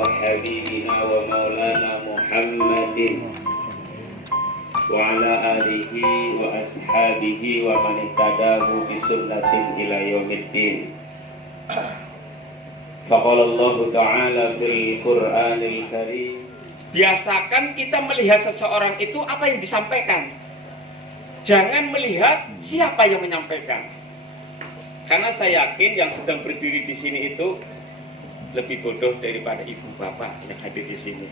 وحبيبنا ومولانا محمد وعلى آله وأصحابه ومن اهتداه بسنة إلى يوم الدين. فقال الله تعالى في القرآن الكريم. Biasakan kita melihat seseorang itu apa yang disampaikan. Jangan melihat siapa yang menyampaikan. Karena saya yakin yang sedang berdiri di sini itu lebih bodoh daripada ibu bapak yang hadir di sini.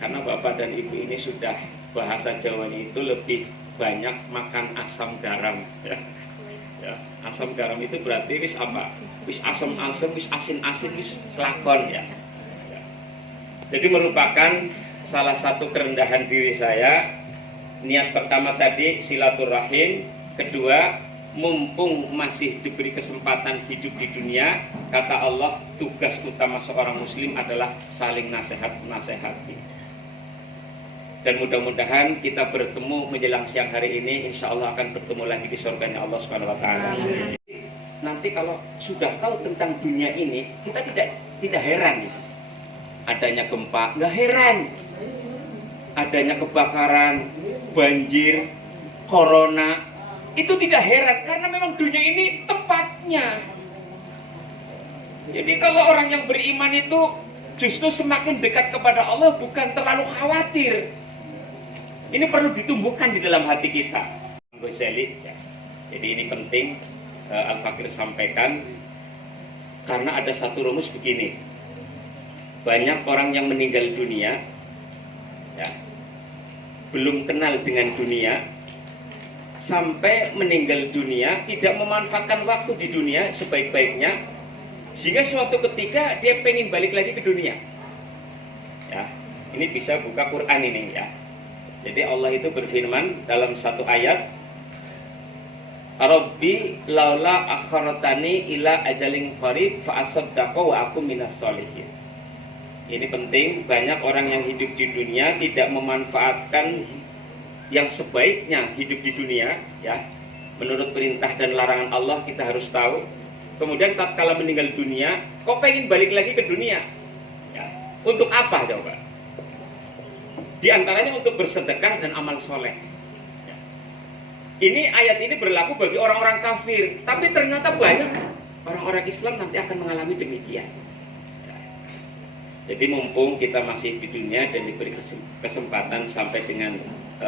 Karena bapak dan ibu ini sudah bahasa Jawanya itu lebih banyak makan asam garam. Ya, asam garam itu berarti wis apa? Wis asam-asam, wis asin-asin, wis kelakon ya. Jadi merupakan salah satu kerendahan diri saya. Niat pertama tadi silaturahim, kedua mumpung masih diberi kesempatan hidup di dunia, kata Allah tugas utama seorang muslim adalah saling nasihati. Dan mudah-mudahan kita bertemu menjelang siang hari ini, insya Allah akan bertemu lagi di surganya Allah Subhanahu Wa Taala. Nanti kalau sudah tahu tentang dunia ini, kita tidak heran. Adanya gempa, nggak heran. Adanya kebakaran, banjir, corona, itu tidak heran karena memang dunia ini tempatnya. Jadi kalau orang yang beriman itu justru semakin dekat kepada Allah, bukan terlalu khawatir. Ini perlu ditumbuhkan di dalam hati kita. Jadi ini penting Al-Fakir sampaikan karena ada satu rumus begini. Banyak orang yang meninggal dunia ya, belum kenal dengan dunia, sampai meninggal dunia tidak memanfaatkan waktu di dunia sebaik-baiknya, sehingga suatu ketika dia pengen balik lagi ke dunia ya. Ini bisa buka Quran ini ya. Jadi Allah itu berfirman dalam satu ayat, Rabbi laula akharatani ila ajalin qarib fa asaddaqa wa akum minas sholihin. Ini penting, banyak orang yang hidup di dunia tidak memanfaatkan yang sebaiknya hidup di dunia ya. Menurut perintah dan larangan Allah kita harus tahu. Kemudian tatkala meninggal dunia, kok pengen balik lagi ke dunia ya. Untuk apa coba? Di antaranya untuk bersedekah dan amal soleh ya. Ini ayat ini berlaku bagi orang-orang kafir, tapi ternyata banyak orang-orang Islam nanti akan mengalami demikian. Jadi mumpung kita masih di dunia dan diberi kesempatan sampai dengan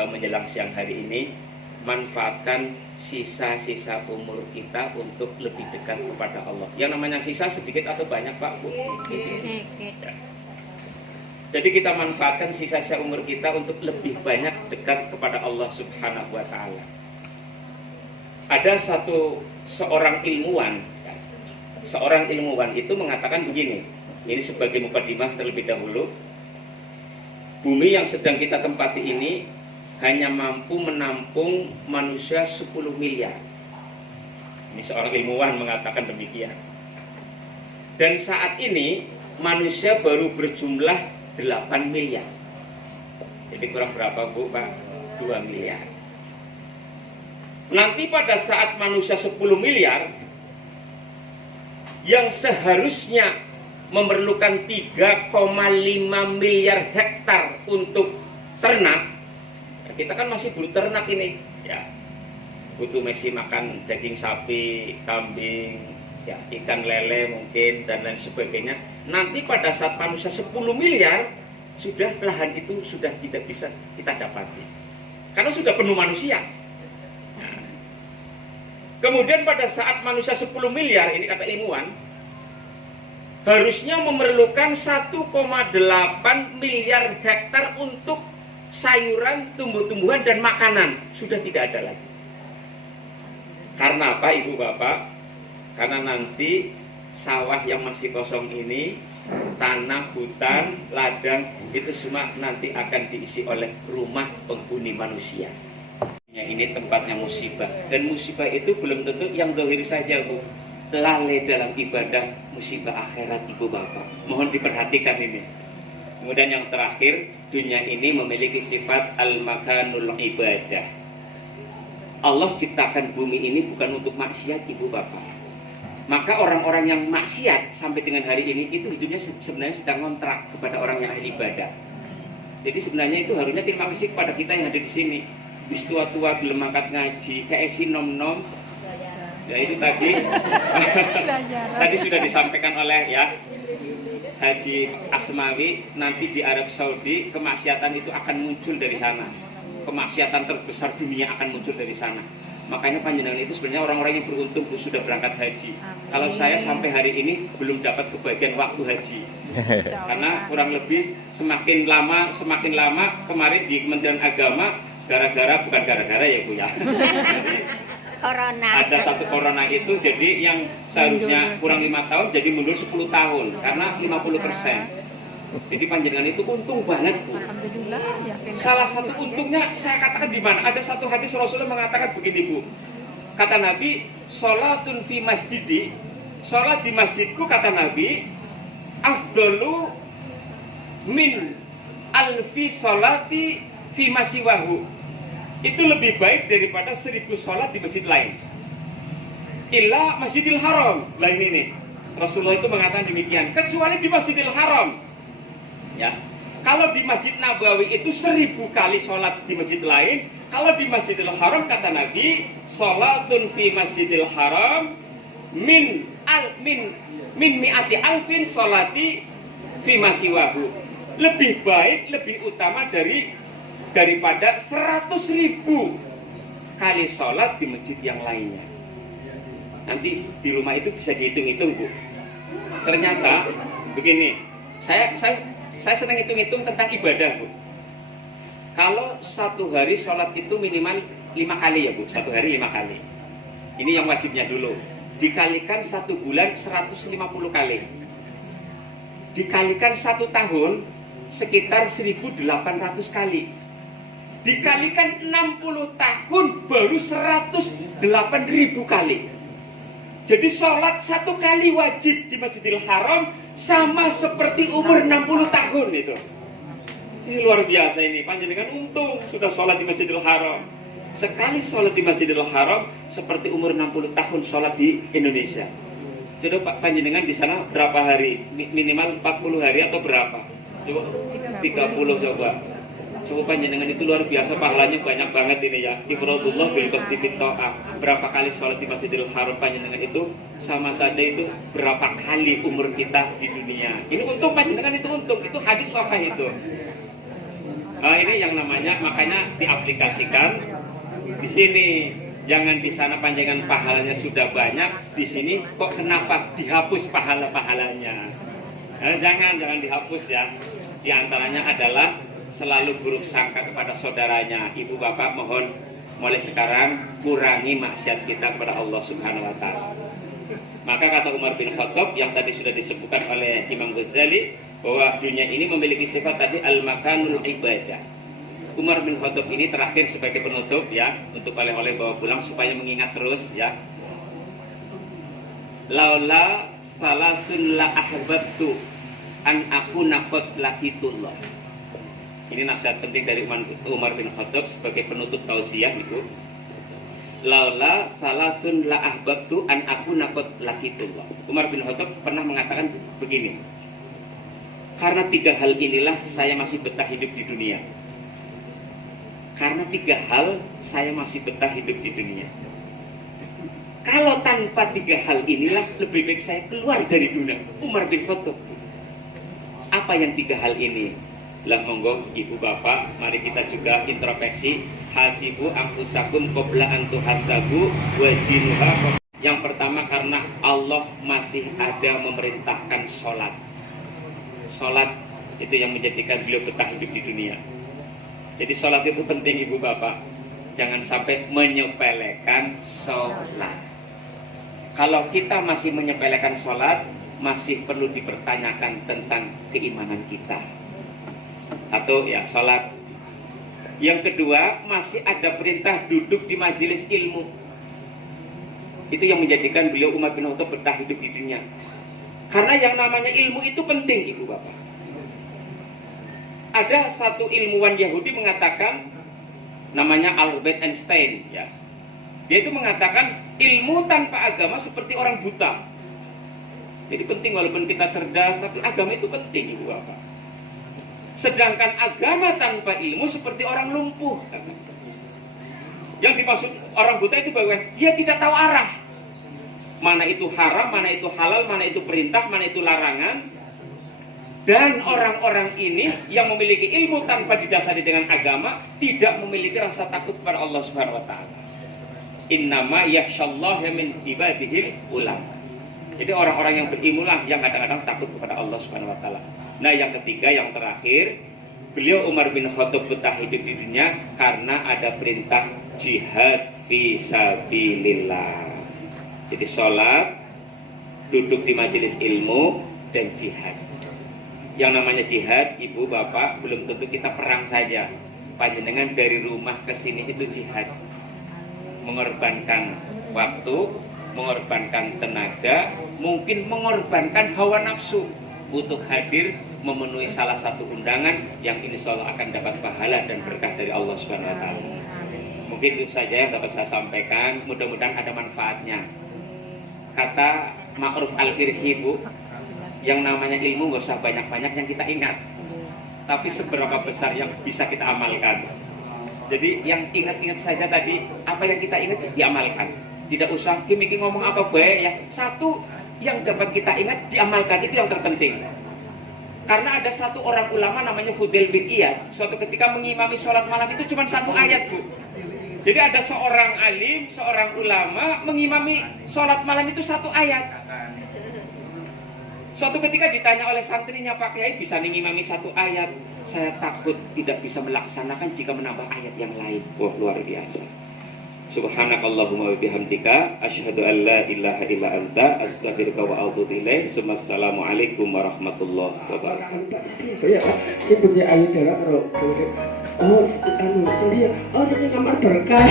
menjelang siang hari ini, manfaatkan sisa-sisa umur kita untuk lebih dekat kepada Allah. Yang namanya sisa sedikit atau banyak Pak Bu? Ya. Jadi kita manfaatkan sisa-sisa umur kita untuk lebih banyak dekat kepada Allah Subhanahu Wa Taala. Ada seorang ilmuwan itu mengatakan begini. Ini sebagai mukadimah terlebih dahulu. Bumi yang sedang kita tempati ini hanya mampu menampung manusia 10 miliar. Ini seorang ilmuwan mengatakan demikian. Dan saat ini manusia baru berjumlah 8 miliar. Jadi kurang berapa Bu Pak? 2 miliar. Nanti pada saat manusia 10 miliar yang seharusnya memerlukan 3,5 miliar hektar untuk ternak, kita kan masih butuh ternak ini ya, butuh masih makan daging sapi, kambing ya, ikan lele mungkin dan lain sebagainya. Nanti pada saat manusia 10 miliar sudah lahan itu sudah tidak bisa kita dapati karena sudah penuh manusia. Nah, kemudian pada saat manusia 10 miliar ini kata ilmuwan harusnya memerlukan 1,8 miliar hektar untuk sayuran, tumbuh-tumbuhan, dan makanan. Sudah tidak ada lagi. Karena apa Ibu Bapak? Karena nanti sawah yang masih kosong ini, tanah, hutan, ladang, itu semua nanti akan diisi oleh rumah penghuni manusia. Ini tempatnya musibah. Dan musibah itu belum tentu yang zahir saja Bu. Lalai dalam ibadah, musibah akhirat Ibu Bapak. Mohon diperhatikan ini. Kemudian yang terakhir, dunia ini memiliki sifat al-makanul ibadah. Allah ciptakan bumi ini bukan untuk maksiat Ibu Bapak. Maka orang-orang yang maksiat sampai dengan hari ini itu hidupnya sebenarnya sedang ngontrak kepada orang yang ahli ibadah. Jadi sebenarnya itu harusnya terima kasih kepada kita yang ada di sini. Wis tua-tua belum angkat ngaji, kayak si nom-nom. Ya itu tadi tadi sudah disampaikan oleh ya Haji Asmawi, nanti di Arab Saudi kemaksiatan itu akan muncul dari sana. Kemaksiatan terbesar dunia akan muncul dari sana. Makanya panjenengan itu sebenarnya orang-orang yang beruntung sudah berangkat haji. Kalau saya sampai hari ini belum dapat kebagian waktu haji. Karena kurang lebih semakin lama kemarin di Kementerian Agama bukan gara-gara ya Bu ya. Corona. Ada satu corona itu jadi yang seharusnya kurang 5 tahun jadi mundur 10 tahun karena 50%. Jadi panjenengan itu untung banget Bu. Alhamdulillah. Ya. Salah satu untungnya saya katakan di mana? Ada satu hadis Rasulullah mengatakan begini Bu. Kata Nabi, sholatun fi masjidi, sholat di masjidku kata Nabi, afdolu min alfi sholati fi masiwahu. Itu lebih baik daripada 1000 sholat di masjid lain. Illa Masjidil Haram. Lain ini. Rasulullah itu mengatakan demikian. Kecuali di Masjidil Haram. Ya. Kalau di Masjid Nabawi itu 1000 kali sholat di masjid lain. Kalau di Masjidil Haram kata Nabi, sholatun fi Masjidil Haram min mi'ati alfin sholati fi masiwahu. Lebih baik, lebih utama daripada 100.000 kali sholat di masjid yang lainnya. Nanti di rumah itu bisa dihitung-hitung Bu. Ternyata begini, saya senang hitung-hitung tentang ibadah Bu. Kalau satu hari sholat itu minimal 5 kali ya Bu, satu hari 5 kali. Ini yang wajibnya dulu. Dikalikan 1 bulan 150 kali. Dikalikan 1 tahun sekitar 1.800 kali. Dikalikan 60 tahun baru 108.000 kali. Jadi sholat 1 kali wajib di Masjidil Haram sama seperti umur 60 tahun itu. Ini luar biasa ini. Panjenengan untung sudah sholat di Masjidil Haram. Sekali sholat di Masjidil Haram seperti umur 60 tahun sholat di Indonesia. Coba Pak panjenengan di sana berapa hari? Minimal 40 hari atau berapa? Coba 30 coba. Coba panjenengan itu luar biasa, pahalanya banyak banget ini ya. Ifradullah bil qasdi fit ta'ah. Berapa kali sholat di Masjidil Haram panjenengan itu sama saja itu berapa kali umur kita di dunia. Ini untung panjenengan itu untung. Itu hadis sahih itu. Nah, ini yang namanya makanya diaplikasikan di sini. Jangan di sana panjenengan pahalanya sudah banyak, di sini kok kenapa dihapus pahala-pahalanya? Nah, jangan dihapus ya. Di antaranya adalah selalu buruk sangka kepada saudaranya. Ibu bapak mohon mulai sekarang kurangi maksiat kita kepada Allah Subhanahu wa taala. Maka kata Umar bin Khattab yang tadi sudah disebutkan oleh Imam Ghazali bahwa dunia ini memiliki sifat tadi al-makanul ibadah. Umar bin Khattab ini terakhir sebagai penutup ya, untuk oleh-oleh bawa pulang supaya mengingat terus ya. Laula salasun la ahbabtu an akuna qad laqitullah. Ini nasihat penting dari Umar bin Khattab sebagai penutup tausiah itu. Laula salasun la ahbabtu an akuna qad laqitullah. Umar bin Khattab pernah mengatakan begini. Karena 3 hal inilah saya masih betah hidup di dunia. Karena 3 hal saya masih betah hidup di dunia. Kalau tanpa 3 hal inilah lebih baik saya keluar dari dunia. Umar bin Khattab. Apa yang 3 hal ini? Lah monggo ibu bapak, mari kita juga introspeksi. Hasibu anfusakum qabla an tuhasabu wazinuha. Yang pertama karena Allah masih ada memerintahkan sholat. Sholat itu yang menjadikan beliau betah hidup di dunia. Jadi sholat itu penting ibu bapak. Jangan sampai menyepelekan sholat. Kalau kita masih menyepelekan sholat, masih perlu dipertanyakan tentang keimanan kita. Atau ya sholat. Yang kedua, masih ada perintah duduk di majelis ilmu. Itu yang menjadikan beliau Umar bin Khattab betah hidup di dunia. Karena yang namanya ilmu itu penting ibu bapak. Ada satu ilmuwan Yahudi mengatakan, namanya Albert Einstein ya. Dia itu mengatakan ilmu tanpa agama seperti orang buta. Jadi penting walaupun kita cerdas, tapi agama itu penting, Ibu Bapak. Sedangkan agama tanpa ilmu seperti orang lumpuh. Yang dimaksud orang buta itu bahwa dia tidak tahu arah. Mana itu haram, mana itu halal, mana itu perintah, mana itu larangan. Dan orang-orang ini yang memiliki ilmu tanpa didasari dengan agama tidak memiliki rasa takut kepada Allah Subhanahu wa taala. Innama yakhsyallaha min ibadihil ulama. Jadi orang-orang yang berilmu lah yang kadang-kadang takut kepada Allah Subhanahu wa taala. Nah, yang ketiga, yang terakhir, beliau Umar bin Khattab betah hidup di dunia karena ada perintah jihad fi sabilillah. Jadi sholat, duduk di majelis ilmu, dan jihad. Yang namanya jihad, ibu bapak, belum tentu kita perang saja. Panjenengan dari rumah ke sini itu jihad. Mengorbankan waktu, mengorbankan tenaga, mungkin mengorbankan hawa nafsu untuk hadir memenuhi salah satu undangan yang insya Allah akan dapat pahala dan berkah dari Allah Subhanahu wa taala. Mungkin itu saja yang dapat saya sampaikan, mudah-mudahan ada manfaatnya. Kata Ma'ruf Al-Kirhi, Bu, yang namanya ilmu gak usah banyak-banyak yang kita ingat, tapi seberapa besar yang bisa kita amalkan. Jadi yang ingat-ingat saja tadi, apa yang kita ingat diamalkan. Tidak usah kimi ngomong apa baik ya. Satu yang dapat kita ingat diamalkan, itu yang terpenting. Karena ada satu orang ulama namanya Fudail bin Iyad, suatu ketika mengimami sholat malam itu cuma satu ayat, Bu. Jadi ada seorang alim, seorang ulama mengimami sholat malam itu satu ayat. Suatu ketika ditanya oleh santrinya, Pak Kiai bisa mengimami satu ayat? Saya takut tidak bisa melaksanakan jika menambah ayat yang lain. Wah, luar biasa. Subhanakallahumma wa bihamdika asyhadu an la ilaha illa anta astaghfiruka wa atubu ilaik. Assalamualaikum warahmatullahi wabarakatuh. Pak Satria ya Pak, saya punya ayu darah kalau oh anu saya dia, oh saya kamar berkah.